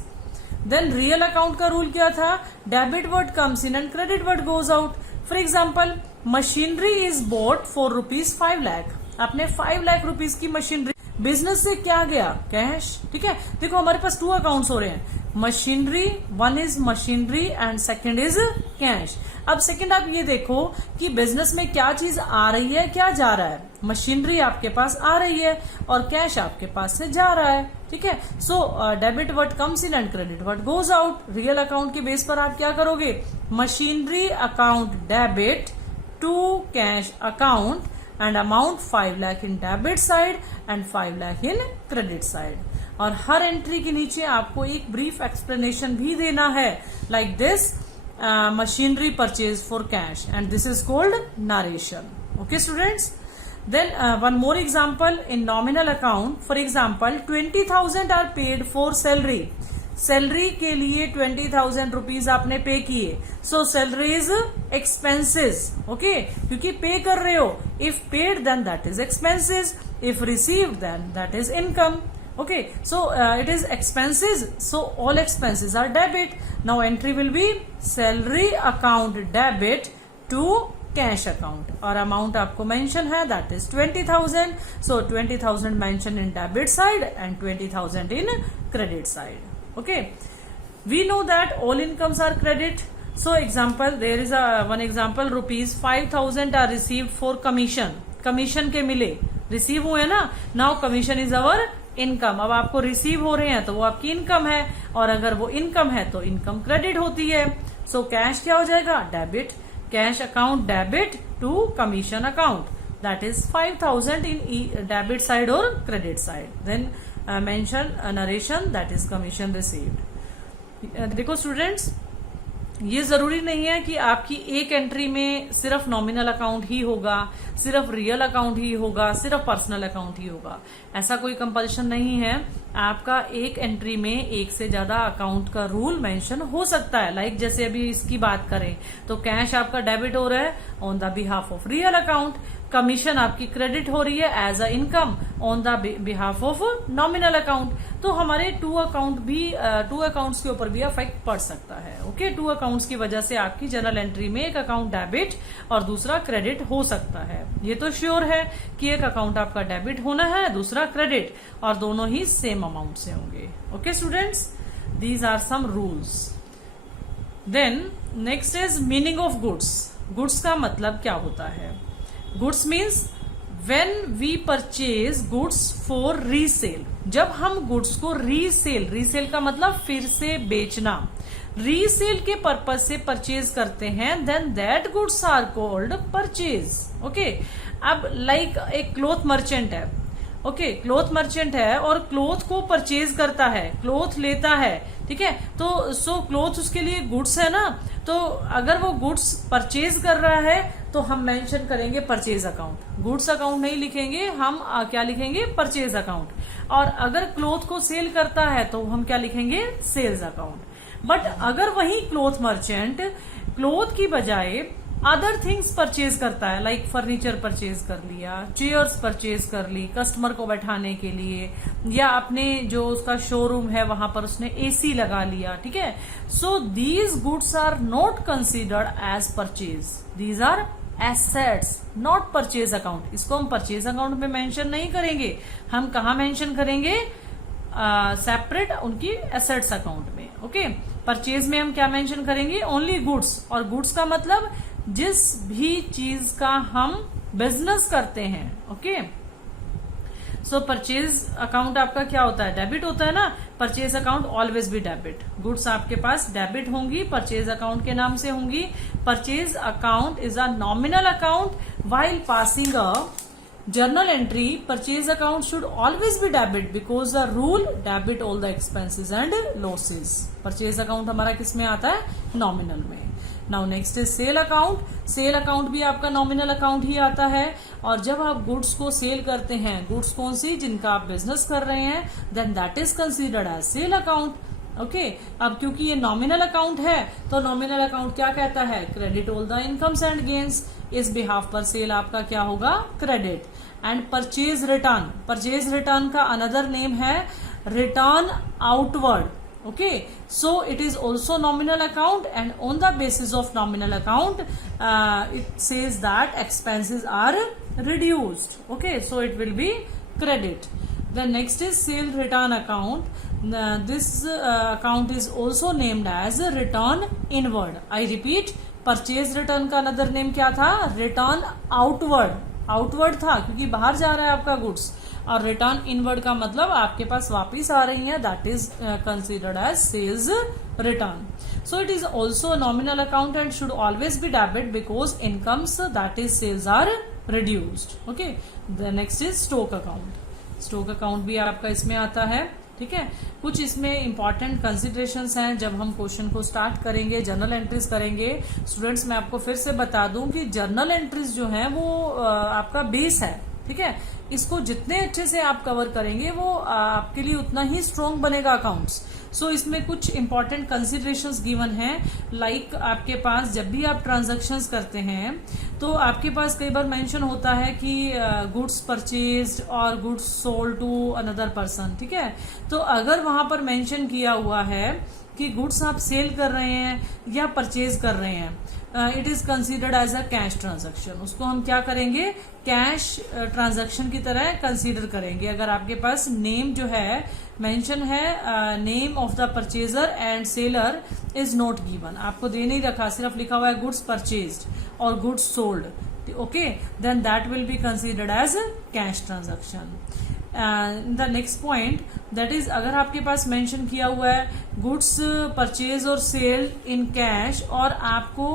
then real account का रूल क्या था? Debit word comes in and credit word goes out. For example, machinery is bought for ₹5 lakh. आपने 5 लाख रुपीज की मशीनरी, बिजनेस से क्या गया? कैश. ठीक है, देखो हमारे पास 2 अकाउंट्स हो रहे हैं, machinery, one is machinery and second is cash. अब सेकंड आप ये देखो कि बिजनेस में क्या चीज आ रही है, क्या जा रहा है? मशीनरी आपके पास आ रही है और कैश आपके पास से जा रहा है. ठीक है, so debit word comes in and credit word goes out. Real account के बेस पर आप क्या करोगे? Machinery account debit to cash account and amount 5 lakh in debit side and 5 lakh in credit side. और हर एंट्री के नीचे आपको एक ब्रीफ एक्सप्लेनेशन भी देना है, like this, machinery purchase for cash, and this is called narration. Okay students, then one more example in nominal account. For example, 20,000 are paid for salary. Salary के लिए 20,000 रुपीज आपने पे किए. So salary is expenses. Okay, क्योंकि pay कर रहे हो. If paid then that is expenses, if received then that is income. Okay, so it is expenses, so all expenses are debit. Now entry will be salary account debit to cash account, और amount आपको mention है that is 20,000. So 20,000 mention in debit side and 20,000 in credit side. Okay, we know that all incomes are credit So example, there is one example, rupees 5,000 are received for commission. Commission के मिले, receive हुए ना, now commission is our income. अब आपको receive हो रहे हैं तो वो आपकी इनकम है, और अगर वो इनकम है तो इनकम क्रेडिट होती है. सो कैश क्या हो जाएगा? Debit. Cash account debit to commission account, that is 5,000 in debit side और credit side. Then mention narration, that is commission received. देखो स्टूडेंट्स, ये जरूरी नहीं है कि आपकी एक एंट्री में सिर्फ नॉमिनल अकाउंट ही होगा, सिर्फ रियल अकाउंट ही होगा, सिर्फ पर्सनल अकाउंट ही होगा. ऐसा कोई कंपल्शन नहीं है. आपका एक एंट्री में एक से ज्यादा अकाउंट का रूल मेंशन हो सकता है. लाइक जैसे अभी इसकी बात करें तो कैश आपका डेबिट हो रहा है on the behalf of real account, commission आपकी क्रेडिट हो रही है as a income on the behalf of nominal account. तो हमारे टू अकाउंट्स के ऊपर भी अफेक्ट पड़ सकता है. ओके, टू अकाउंट्स की वजह से आपकी जनरल एंट्री में एक अकाउंट डेबिट और दूसरा क्रेडिट हो सकता है. ये तो श्योर है कि एक अकाउंट आपका डेबिट होना है, दूसरा क्रेडिट, और दोनों ही सेम अमाउंट से होंगे. Okay students, these are some rules. Then next is meaning of goods. Goods का मतलब क्या होता है? Goods means when we purchase goods for resale. जब हम गुड्स को रीसेल का मतलब फिर से बेचना, रीसेल के पर्पज से परचेज करते हैं, then that goods are called purchase. Okay, अब लाइक एक क्लॉथ मर्चेंट है. ओके, क्लॉथ मर्चेंट है और क्लॉथ को परचेज करता है, क्लॉथ लेता है. ठीक है, तो सो क्लॉथ उसके लिए गुड्स है ना, तो अगर वो गुड्स परचेज कर रहा है तो हम मेंशन करेंगे परचेज अकाउंट. गुड्स अकाउंट नहीं लिखेंगे हम, क्या लिखेंगे? Purchase account. और अगर क्लॉथ को सेल करता है तो हम क्या लिखेंगे? Sales account. बट अगर वही क्लॉथ मर्चेंट क्लॉथ की बजाय अदर थिंग्स परचेज करता है, लाइक फर्नीचर परचेज कर लिया, चेयर्स परचेज कर ली कस्टमर को बैठाने के लिए, या अपने जो उसका शोरूम है वहां पर उसने एसी लगा लिया. ठीक है, so these goods are not considered as purchase, these are assets, not purchase account. इसको हम परचेज अकाउंट में मेंशन नहीं करेंगे. हम कहा मेंशन करेंगे? सेपरेट उनकी एसेट्स अकाउंट में. ओके, परचेज में हम क्या मेंशन करेंगे? Only goods. और गुड्स का मतलब जिस भी चीज का हम बिजनेस करते हैं. ओके, सो परचेज अकाउंट आपका क्या होता है? डेबिट होता है ना. Purchase account always be debit. Goods आपके पास डेबिट होंगी, परचेज अकाउंट के नाम से होंगी. Purchase account is a nominal account while passing a journal entry. Purchase account should always be debit because the rule debit all the expenses and losses. Purchase account हमारा किस में आता है? नॉमिनल में. Now next is sale account. Sale account भी आपका nominal account ही आता है. और जब आप गुड्स को सेल करते हैं, गुड्स कौन सी? जिनका आप बिजनेस कर रहे हैं, then that is considered as sale account. Okay, अब क्योंकि ये नॉमिनल अकाउंट है तो नॉमिनल अकाउंट क्या कहता है? Credit all the incomes and gains. इस बिहाफ पर सेल आपका क्या होगा? Credit. And purchase return. Purchase return का अनदर नेम है return outward. Okay, so it is also nominal account, and on the basis of nominal account it says that expenses are reduced. Okay, so it will be credit. The next is sale return account. This account is also named as return inward. I repeat, purchase return का another name क्या था? return outward. Outward था क्योंकि बाहर जा रहा है आपका गुड्स, और रिटर्न इनवर्ड का मतलब आपके पास वापिस आ रही है, that is considered as sales return. So it is also nominal account and should always be debit because incomes that is sales are reduced. Okay, the next is stock account. Stock account भी आपका इसमें आता है. ठीक है, कुछ इसमें important considerations हैं जब हम क्वेश्चन को स्टार्ट करेंगे, जर्नल एंट्रीज करेंगे. स्टूडेंट्स, मैं आपको फिर से बता दूं कि जर्नल एंट्रीज जो है वो आपका बेस है. ठीक है, इसको जितने अच्छे से आप कवर करेंगे वो आपके लिए उतना ही स्ट्रॉन्ग बनेगा अकाउंट्स. सो इसमें कुछ इंपॉर्टेंट कंसिडरेशंस गिवन हैं. लाइक आपके पास जब भी आप ट्रांजैक्शंस करते हैं तो आपके पास कई बार मेंशन होता है कि गुड्स परचेज्ड और goods sold to another person. ठीक है, तो अगर वहां पर मेंशन किया हुआ है कि गुड्स आप सेल कर रहे हैं या परचेज कर रहे हैं, it is considered as a cash transaction. उसको हम क्या करेंगे, कैश ट्रांजैक्शन की तरह कंसीडर करेंगे। अगर आपके पास नेम जो है मेंशन है, name of the purchaser and seller is not given, आपको दे नहीं रखा, सिर्फ लिखा हुआ है गुड्स परचेज्ड और goods sold, okay, then that will be considered as cash transaction. The next point that is, अगर आपके पास मेंशन किया हुआ है गुड्स परचेज और सेल इन कैश और आपको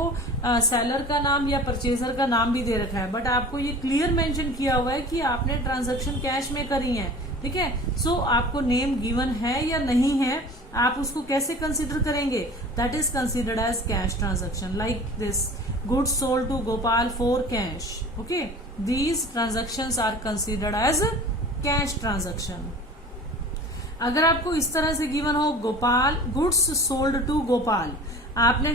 सेलर का नाम या परचेजर का नाम भी दे रखा है, बट आपको ये क्लियर मेंशन किया हुआ है कि आपने ट्रांजैक्शन कैश में करी है, ठीक है, सो आपको नेम गिवन है या नहीं है, आप उसको कैसे कंसिडर करेंगे, that is considered as cash transaction. Like this, goods sold to Gopal for cash, okay, these transactions are considered as cash transaction. अगर आपको इस तरह से गिवन हो Gopal goods sold to Gopal, आपने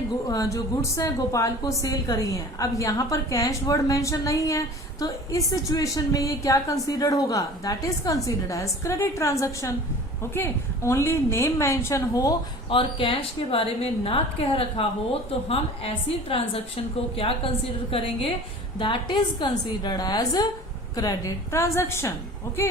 जो गुड्स है गोपाल को सेल करी हैं, अब यहाँ पर कैश वर्ड मेंशन नहीं है, तो इस सिचुएशन में ये क्या कंसीडर्ड होगा, that is considered as credit transaction, okay. Only name mention हो और कैश के बारे में ना कह रखा हो तो हम ऐसी ट्रांजैक्शन को क्या कंसीडर करेंगे, that is considered as credit transaction, okay.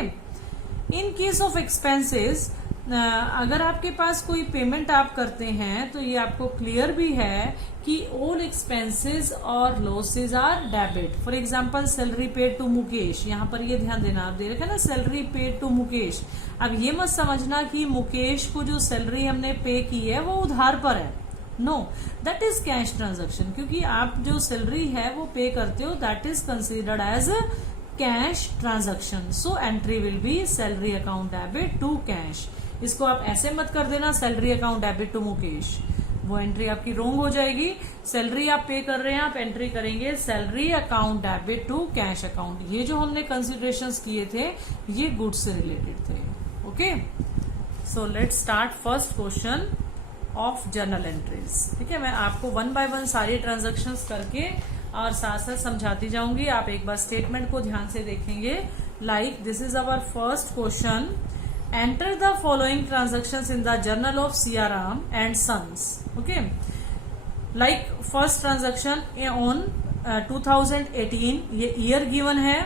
In case of expenses, अगर आपके पास कोई पेमेंट आप करते हैं तो ये आपको क्लियर भी है कि ऑल एक्सपेंसेस और losses are debit. For example salary paid to Mukesh, यहाँ पर ये ध्यान देना, आप दे रखे ना सैलरी पेड टू मुकेश, अब ये मत समझना कि मुकेश को जो सैलरी हमने पे की है वो उधार पर है, no, that is cash transaction, क्योंकि आप जो सैलरी है वो पे करते हो, that is considered as cash transaction. So entry will be salary account debit to cash. इसको आप ऐसे मत कर देना salary account debit to Mukesh, वो एंट्री आपकी रॉन्ग हो जाएगी। सैलरी आप पे कर रहे हैं, आप एंट्री करेंगे salary account debit to cash account. ये जो हमने कंसिडरेशंस किए थे ये गुड्स से रिलेटेड थे, okay. So let's start first question of journal entries, ठीक है। मैं आपको वन बाय वन सारी ट्रांजेक्शन्स करके और साथ साथ समझाती जाऊंगी, आप एक बार स्टेटमेंट को ध्यान से देखेंगे। Like this is our first question, enter the following transactions in the journal of Siyaram and sons, okay. Like first transaction on 2018, ये ईयर गिवन है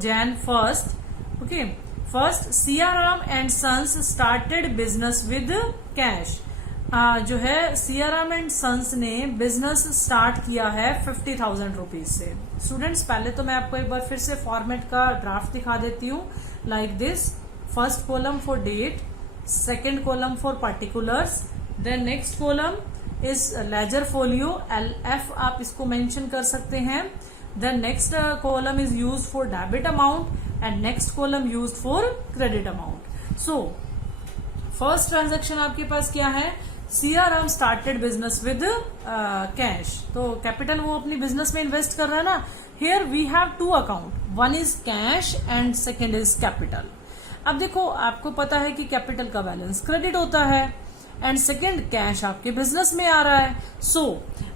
Jan 1st, okay. First, Siyaram and sons started business with cash. जो है Siyaram and sons ने business start किया है 50,000 rupees से। Students पहले तो मैं आपको एक बार फिर से फॉर्मेट का ड्राफ्ट दिखा देती हूँ, like this, first column for date, second column for particulars, then next column is ledger folio, LF आप इसको मेंशन कर सकते हैं, then next column is used for debit amount and next column used for credit amount. So first transaction आपके पास क्या है, Siyaram started business with cash, तो कैपिटल वो अपनी बिजनेस में इन्वेस्ट कर रहा है ना। Here we have to account, one is cash and second is capital. अब देखो आपको पता है कि कैपिटल का बैलेंस क्रेडिट होता है एंड सेकेंड कैश आपके बिजनेस में आ रहा है। सो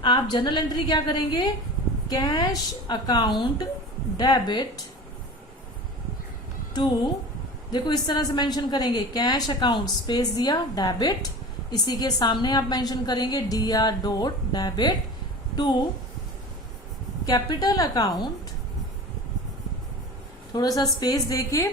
आप जर्नल एंट्री क्या करेंगे, कैश अकाउंट डेबिट टू, देखो इस तरह से मेंशन करेंगे, कैश अकाउंट स्पेस दिया डेबिट, इसी के सामने आप मेंशन करेंगे DR dot debit to capital account, थोड़ा सा स्पेस देके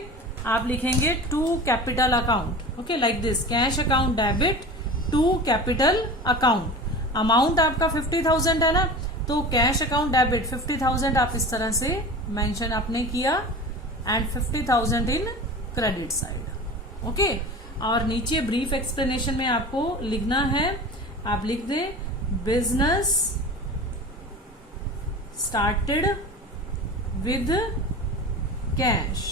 आप लिखेंगे to capital account, okay, like this, cash account debit to capital account. Amount आपका 50,000 है ना, तो कैश अकाउंट डेबिट 50,000 आप इस तरह से मेंशन आपने किया and 50,000 in credit side, okay. और नीचे ब्रीफ एक्सप्लेनेशन में आपको लिखना है, आप लिख दे business started with cash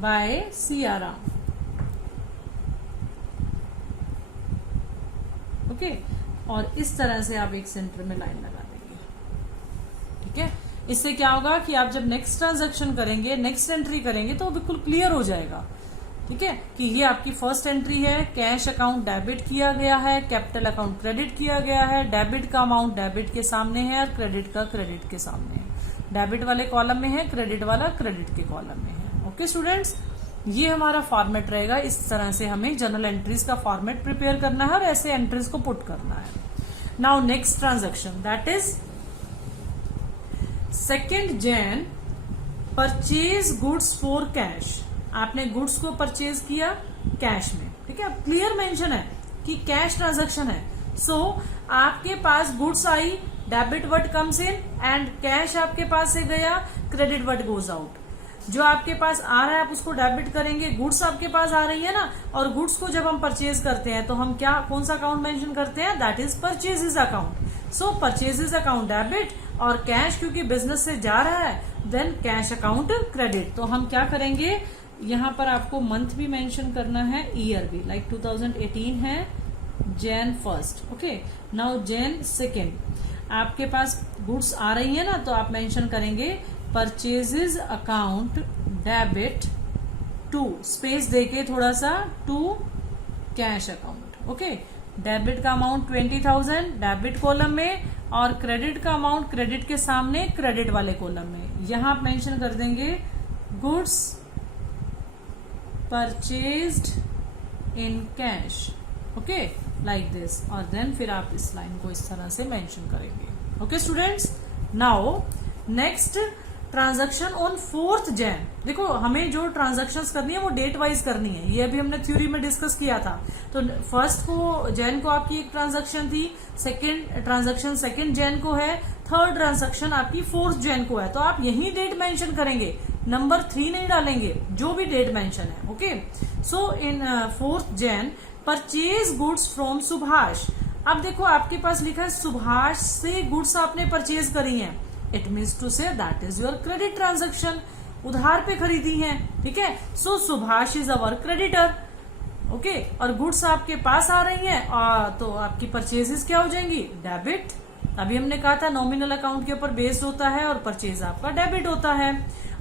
by Siyaram, okay. और इस तरह से आप एक सेंटर में लाइन लगा देंगे, ठीक है। इससे क्या होगा कि आप जब नेक्स्ट ट्रांजैक्शन करेंगे, नेक्स्ट एंट्री करेंगे तो बिल्कुल क्लियर हो जाएगा, ठीक है, कि ये आपकी फर्स्ट एंट्री है, कैश अकाउंट डेबिट किया गया है, कैपिटल अकाउंट क्रेडिट किया गया है, डेबिट का अमाउंट डेबिट के सामने है और क्रेडिट का क्रेडिट के सामने है, डेबिट वाले कॉलम में है, क्रेडिट वाला क्रेडिट के कॉलम में है, ओके स्टूडेंट्स। ये हमारा फॉर्मेट रहेगा। इस तरह से हमें जर्नल एंट्रीज का फॉर्मेट प्रिपेयर करना है और ऐसे एंट्रीज को पुट करना है। Now next transaction that is 2 Jan purchase goods for cash. आपने गुड्स को परचेज किया कैश में, ठीक है। क्लियर मेंशन है कि कैश ट्रांजेक्शन है। सो आपके पास गुड्स आई, debit word comes in and cash आपके पास से गया, क्रेडिट वर्ड गोज आउट। जो आपके पास आ रहा है आप उसको डेबिट करेंगे, गुड्स आपके पास आ रही है ना, और गुड्स को जब हम परचेज करते हैं तो हम क्या कौन सा अकाउंट मेंशन करते हैं, that is purchases account. So purchases account debit और कैश क्योंकि बिजनेस से जा रहा है देन कैश अकाउंट क्रेडिट। तो हम क्या करेंगे, यहां पर आपको मंथ भी मेंशन करना है, ईयर भी, लाइक 2018 है Jan 1st, okay. Now Jan 2nd आपके पास गुड्स आ रही है ना, तो आप मेंशन करेंगे purchases account debit to, space देके थोड़ा सा, to cash account, okay. Debit का अमाउंट 20,000 डेबिट कॉलम में और क्रेडिट का अमाउंट क्रेडिट के सामने क्रेडिट वाले कॉलम में। यहां आप मेंशन कर देंगे goods purchased in cash, okay, like this. और देन फिर आप इस लाइन को इस तरह से मेंशन करेंगे, okay students. Now next transaction on 4th Jan। देखो हमें जो ट्रांजैक्शंस करनी है वो डेट वाइज करनी है, ये अभी हमने थ्योरी में डिस्कस किया था। तो 1 Jan को आपकी एक ट्रांजैक्शन थी, सेकेंड ट्रांजैक्शन 2 Jan को है, थर्ड ट्रांजैक्शन आपकी 4th Jan को है। तो आप यही डेट मेंशन करेंगे, नंबर 3 नहीं डालेंगे, जो भी डेट मेंशन है, okay. So in 4th Jan purchase goods from Subhash. अब देखो आपके पास लिखा है सुभाष से गुड्स आपने परचेज करी हैं, it means to say that is your credit transaction, उधार पे खरीदी है, ठीक है। So Subhash is our creditor, okay. और गुड्स आपके पास आ रही हैं तो आपकी परचेजेस क्या हो जाएंगी, डेबिट। अभी हमने कहा था नॉमिनल अकाउंट के ऊपर बेस्ड होता है और परचेज आपका डेबिट होता है।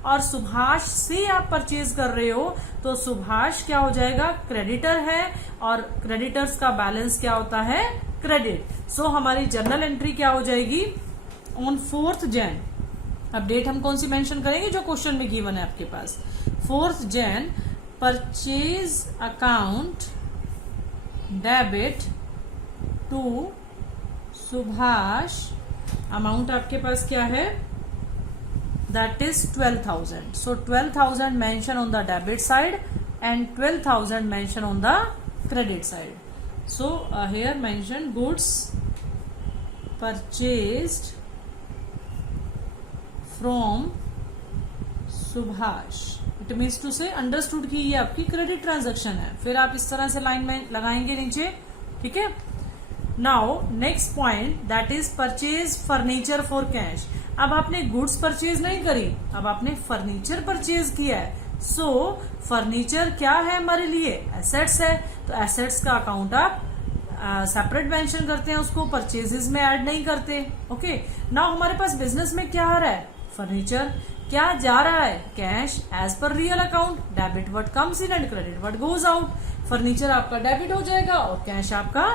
और सुभाष से आप परचेज कर रहे हो तो सुभाष क्या हो जाएगा, क्रेडिटर है, और क्रेडिटर्स का बैलेंस क्या होता है, क्रेडिट। सो हमारी जर्नल एंट्री क्या हो जाएगी, ऑन 4th Jan। अब डेट हम कौन सी मेंशन करेंगे, जो क्वेश्चन में गिवन है आपके पास, 4th Jan purchase account debit to Subhash. Amount आपके पास क्या है, that is 12,000। So 12,000 mention on the debit side and 12,000 mention on the credit side. So here mention goods purchased from Subhash, it means to say understood की ये आपकी credit transaction है। फिर आप इस तरह से लाइन में लगाएंगे नीचे, ठीक है। Now next point that is purchase furniture for cash. अब आपने गुड्स परचेज नहीं करी, अब आपने फर्नीचर परचेज किया है। सो फर्नीचर क्या है हमारे लिए, एसेट्स है। तो एसेट्स का अकाउंट आप सेपरेट मेंशन करते हैं, उसको परचेजेस में ऐड नहीं करते, ओके। नाउ हमारे पास बिजनेस में क्या आ रहा है, फर्नीचर। क्या जा रहा है, cash, as per real account, debit word comes in and credit word goes out. Furniture आपका डेबिट हो जाएगा और कैश आपका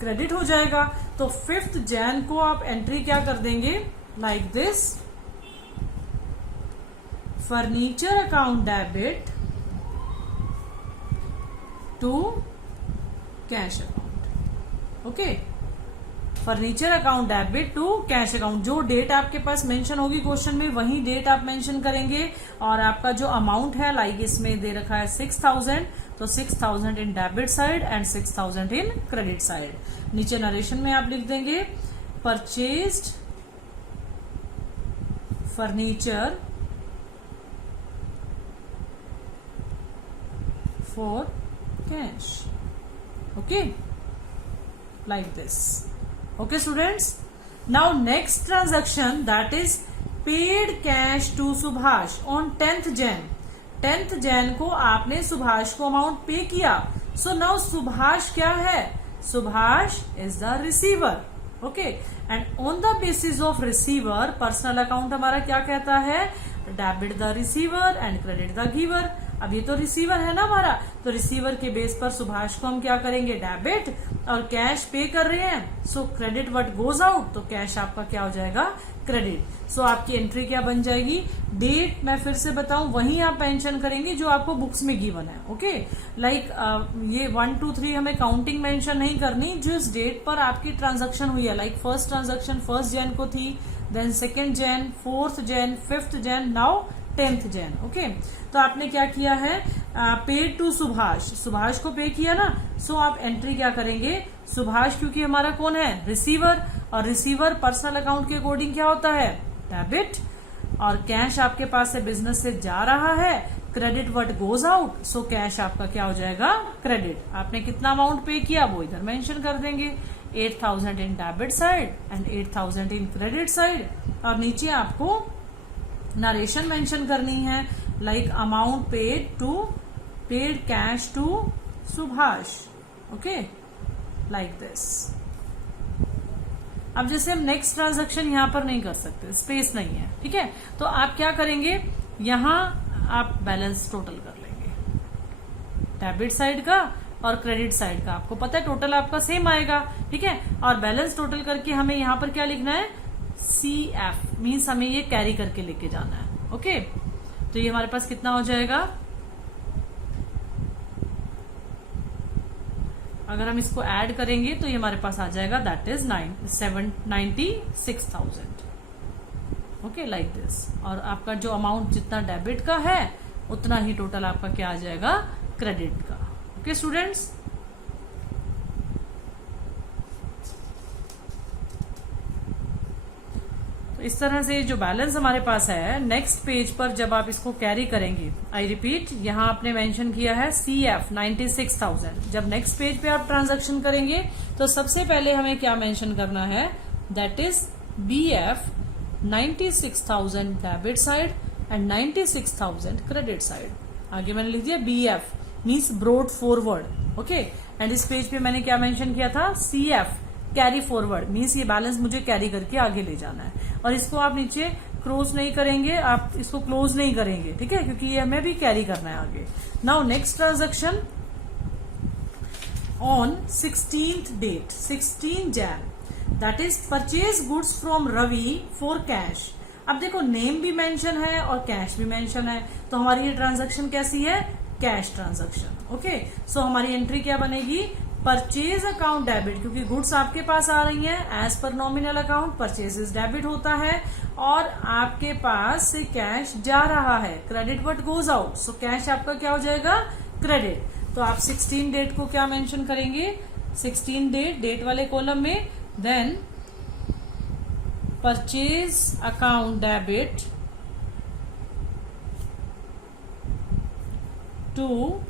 क्रेडिट हो जाएगा। तो 5th Jan को आप एंट्री क्या कर देंगे, like this, furniture account debit to cash account, okay. Furniture account debit to cash account. जो डेट आपके पास मेंशन होगी क्वेश्चन में वही डेट आप मेंशन करेंगे। और आपका जो अमाउंट है, लाइक इसमें दे रखा है 6,000, तो 6,000 इन debit side and 6,000 in credit side. नीचे नरेशन में आप लिख देंगे purchased furniture for cash, okay, like this, okay students. Now next transaction that is paid cash to Subhash on 10th Jan। 10th Jan को आपने सुभाष को अमाउंट पे किया। सो नाउ सुभाष क्या है, Subhash is the receiver, okay. And on the basis of receiver personal account हमारा क्या कहता है, debit the receiver and credit the giver. अब ये तो रिसीवर है ना हमारा, तो रिसीवर के बेस पर सुभाष को हम क्या करेंगे, डेबिट, और कैश पे कर रहे हैं, सो क्रेडिट व्हाट गोज आउट, तो कैश आपका क्या हो जाएगा, क्रेडिट। सो आपकी एंट्री क्या बन जाएगी, डेट मैं फिर से बताऊं वहीं आप मेंशन करेंगे जो आपको बुक्स में गिवन है। ओके, लाइक ये 1 2 3 हमें काउंटिंग मेंशन नहीं करनी, जिस डेट पर आपकी ट्रांजैक्शन हुई है, लाइक फर्स्ट ट्रांजैक्शन 1 जैन को थी, then 2 Jan, 4 Jan, 5 Jan, now 10 Jan. Okay, तो आपने क्या किया है, पेड टू सुभाष, सुभाष को पे किया ना, सो आप एंट्री क्या करेंगे, सुभाष क्योंकि हमारा कौन है, रिसीवर, और रिसीवर पर्सनल अकाउंट के अकॉर्डिंग क्या होता है, डेबिट, और कैश आपके पास से बिजनेस से जा रहा है, credit what goes out, so cash आपका क्या हो जाएगा, क्रेडिट। आपने कितना अमाउंट पे किया वो इधर मेंशन कर देंगे, 8,000 in debit side and 8,000 in credit side, और नीचे आपको नरेशन मेंशन करनी है, like amount paid cash to Subhash. Okay, like this. अब जैसे हम नेक्स्ट ट्रांजैक्शन यहां पर नहीं कर सकते, स्पेस नहीं है, ठीक है, तो आप क्या करेंगे, यहां आप बैलेंस टोटल कर लेंगे, डेबिट साइड का और क्रेडिट साइड का, आपको पता है टोटल आपका सेम आएगा, ठीक है, और बैलेंस टोटल करके हमें यहां पर क्या लिखना है, CF मीन्स हमें ये कैरी करके लेके जाना है। ओके, तो ये हमारे पास कितना हो जाएगा, अगर हम इसको ऐड करेंगे तो ये हमारे पास आ जाएगा, that is 96,000। Okay, like this, और आपका जो अमाउंट जितना डेबिट का है उतना ही टोटल आपका क्या आ जाएगा, क्रेडिट का। ओके स्टूडेंट्स, तो इस तरह से जो बैलेंस हमारे पास है, नेक्स्ट पेज पर जब आप इसको कैरी करेंगे, आई रिपीट, यहां आपने मेंशन किया है CF 96,000, जब नेक्स्ट पेज पे आप ट्रांजैक्शन करेंगे तो सबसे पहले हमें क्या मेंशन करना है, that is BF 96,000 debit side and 96,000 credit side. आगे मैंने लिख दिया BF means brought forward. Okay, and इस पेज पे मैंने क्या मेंशन किया था, CF कैरी फॉरवर्ड मीन्स ये बैलेंस मुझे कैरी करके आगे ले जाना है, और इसको आप नीचे क्लोज नहीं करेंगे, आप इसको क्लोज नहीं करेंगे, ठीक है, क्योंकि ये हमें भी कैरी करना है आगे। Now next transaction on 16th date, 16 Jan, that is purchase goods from Ravi for cash. अब देखो नेम भी मेंशन है और कैश भी मेंशन है, तो हमारी ये ट्रांजैक्शन कैसी है, कैश ट्रांजैक्शन। ओके, सो हमारी एंट्री क्या बनेगी, परचेज अकाउंट डेबिट, क्योंकि गुड्स आपके पास आ रही हैं, as per nominal account purchases debit होता है, और आपके पास से कैश जा रहा है, credit what goes out, so cash आपका क्या हो जाएगा, क्रेडिट। तो आप 16 डेट को क्या मेंशन करेंगे, 16 डेट वाले कॉलम में, then purchase account debit to,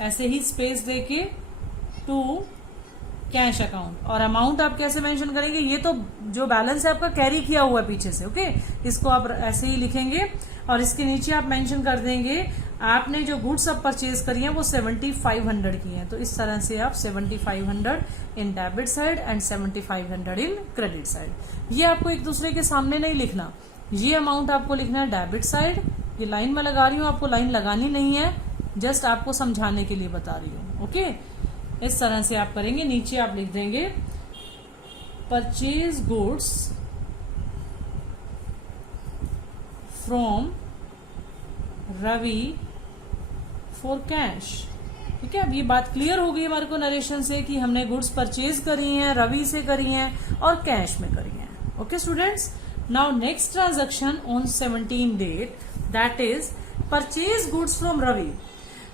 ऐसे ही स्पेस देके, टू कैश अकाउंट, और अमाउंट आप कैसे मेंशन करेंगे, ये तो जो बैलेंस है आपका कैरी किया हुआ है पीछे से। ओके, इसको आप ऐसे ही लिखेंगे, और इसके नीचे आप मेंशन कर देंगे आपने जो गुड्स अब परचेज करी हैं वो 7500 की हैं, तो इस तरह से आप 7500 इन debit side and 7500 in credit side. ये आपको एक दूसरे के सामने नहीं लिखना, ये अमाउंट आपको लिखना है डेबिट साइड, ये लाइन में लगा रही हूँ, आपको लाइन लगानी नहीं है, जस्ट आपको समझाने के लिए बता रही हूँ। ओके, इस तरह से आप करेंगे, नीचे आप लिख देंगे purchase goods from Ravi for cash. ठीक है, अब ये बात क्लियर हो गई हमारे को नरेशन से कि हमने गुड्स परचेज करी हैं, रवि से करी हैं और कैश में करी हैं। Okay students, now next transaction on 17 date, that is purchase goods from Ravi.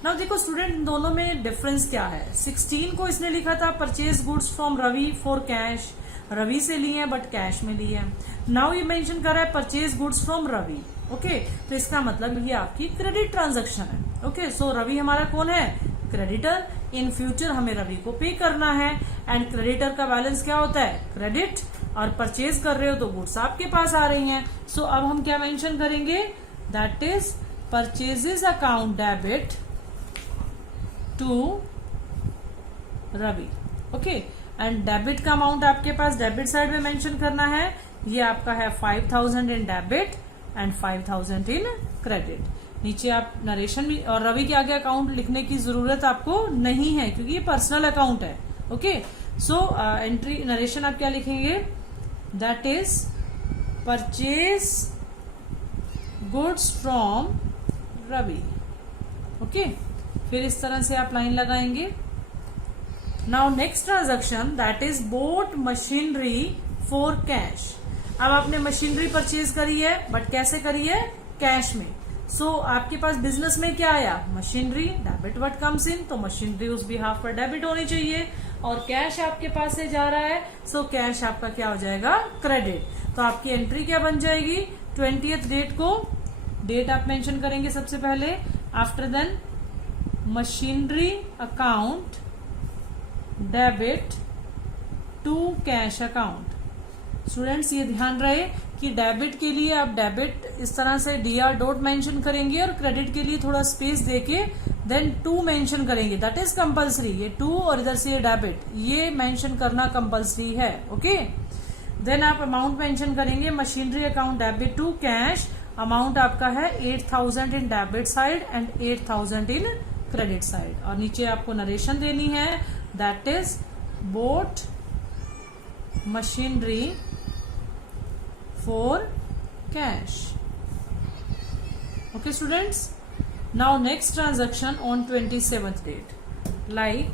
Now देखो स्टूडेंट, दोनों में डिफरेंस क्या है। 16 को इसने लिखा था purchase goods from Ravi for cash, Ravi से लिए हैं बट कैश में लिए हैं। नाउ ये मेंशन कर रहा है purchase goods from Ravi. Okay, तो इसका मतलब ये आपकी क्रेडिट ट्रांजैक्शन है। ओके, सो रवि हमारा कौन है, क्रेडिटर। इन फ्यूचर हमें रवि को पे करना है, एंड क्रेडिटर का बैलेंस क्या होता है, क्रेडिट, और परचेज कर रहे हो तो गुड्स आपके पास आ रही हैं। सो अब हम क्या मेंशन करेंगे, that is purchases account debit to Ravi. Okay, and debit का अमाउंट आपके पास डेबिट साइड में मेंशन करना है, ये आपका है 5000 in debit and 5000 in credit. नीचे आप नरेशन भी, और रवि के आगे अकाउंट लिखने की जरूरत आपको नहीं है क्योंकि ये पर्सनल अकाउंट है। ओके, सो एंट्री नरेशन आप क्या लिखेंगे, that is purchase goods from Ravi. Okay, फिर इस तरह से आप लाइन लगाएंगे। Now next transaction that is bought machinery for cash. अब आपने मशीनरी परचेज करी है, बट कैसे करी है, कैश में। सो आपके पास बिजनेस में क्या आया, machinery, debit what comes in, तो मशीनरी उस बिहाफ पर डेबिट होनी चाहिए, और कैश आपके पास से जा रहा है, सो कैश आपका क्या हो जाएगा, क्रेडिट। तो आपकी एंट्री क्या बन जाएगी, 20th डेट को डेट आप मेंशन करेंगे सबसे पहले, after then machinery account debit to cash account. Students ये ध्यान रहे कि डेबिट के लिए आप डेबिट इस तरह से डीआर डॉट मेंशन करेंगे, और क्रेडिट के लिए थोड़ा स्पेस देके देन टू मेंशन करेंगे, दैट इज कंपल्सरी। ये टू और इधर से ये डेबिट, ये मेंशन करना कंपल्सरी है। ओके, देन आप अमाउंट मेंशन करेंगे, machinery account debit to cash, amount आपका है 8000 in debit side and 8000 in credit side, और नीचे आपको नरेशन देनी है, that is bought machinery for cash. Okay students, now next transaction on 27th date, like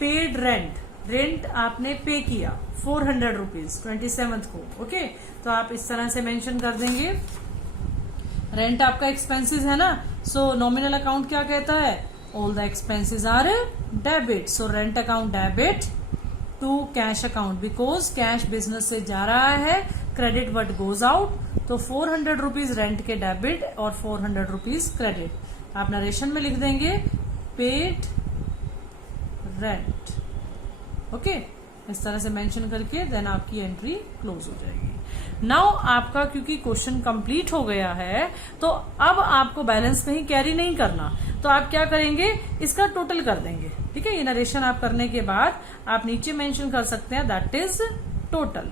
paid rent, rent आपने पे किया 400 रुपीज 27th को। ओके, तो आप इस तरह से मेंशन कर देंगे, रेंट आपका एक्सपेंसेस है ना, सो नॉमिनल अकाउंट क्या कहता है, all the expenses are debit, so rent account debit to cash account, because cash business से जा रहा है, क्रेडिट व्हाट गोज आउट, तो 400 रुपीज रेंट के डेबिट और 400 रुपीज क्रेडिट। आप नरेशन में लिख देंगे पेड रेंट। ओके, इस तरह से मेंशन करके देन आपकी एंट्री क्लोज हो जाएगी। नाउ आपका क्योंकि क्वेश्चन कंप्लीट हो गया है, तो अब आपको बैलेंस कहीं कैरी नहीं करना, तो आप क्या करेंगे, इसका टोटल कर देंगे। ठीक है, ये नरेशन आप करने के बाद आप नीचे मेंशन कर सकते हैं, दैट इज टोटल,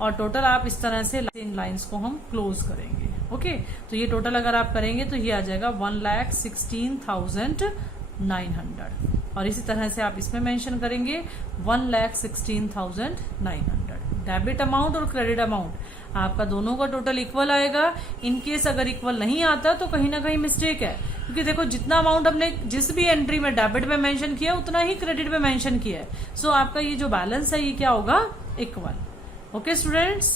और टोटल आप इस तरह से इन लाइंस को हम क्लोज करेंगे। ओके, तो ये टोटल अगर आप करेंगे तो ये आ जाएगा 1,16,900, और इसी तरह से आप इसमें मेंशन करेंगे 1,16,900। डेबिट अमाउंट और क्रेडिट अमाउंट आपका दोनों का टोटल इक्वल आएगा। इन केस अगर इक्वल नहीं आता तो कहीं ना कहीं मिस्टेक है, क्योंकि देखो जितना अमाउंट हमने जिस भी एंट्री में डेबिट में मेंशन किया उतना ही क्रेडिट में मेंशन किया है, सो आपका ये जो बैलेंस है ये क्या होगा, इक्वल। Okay students,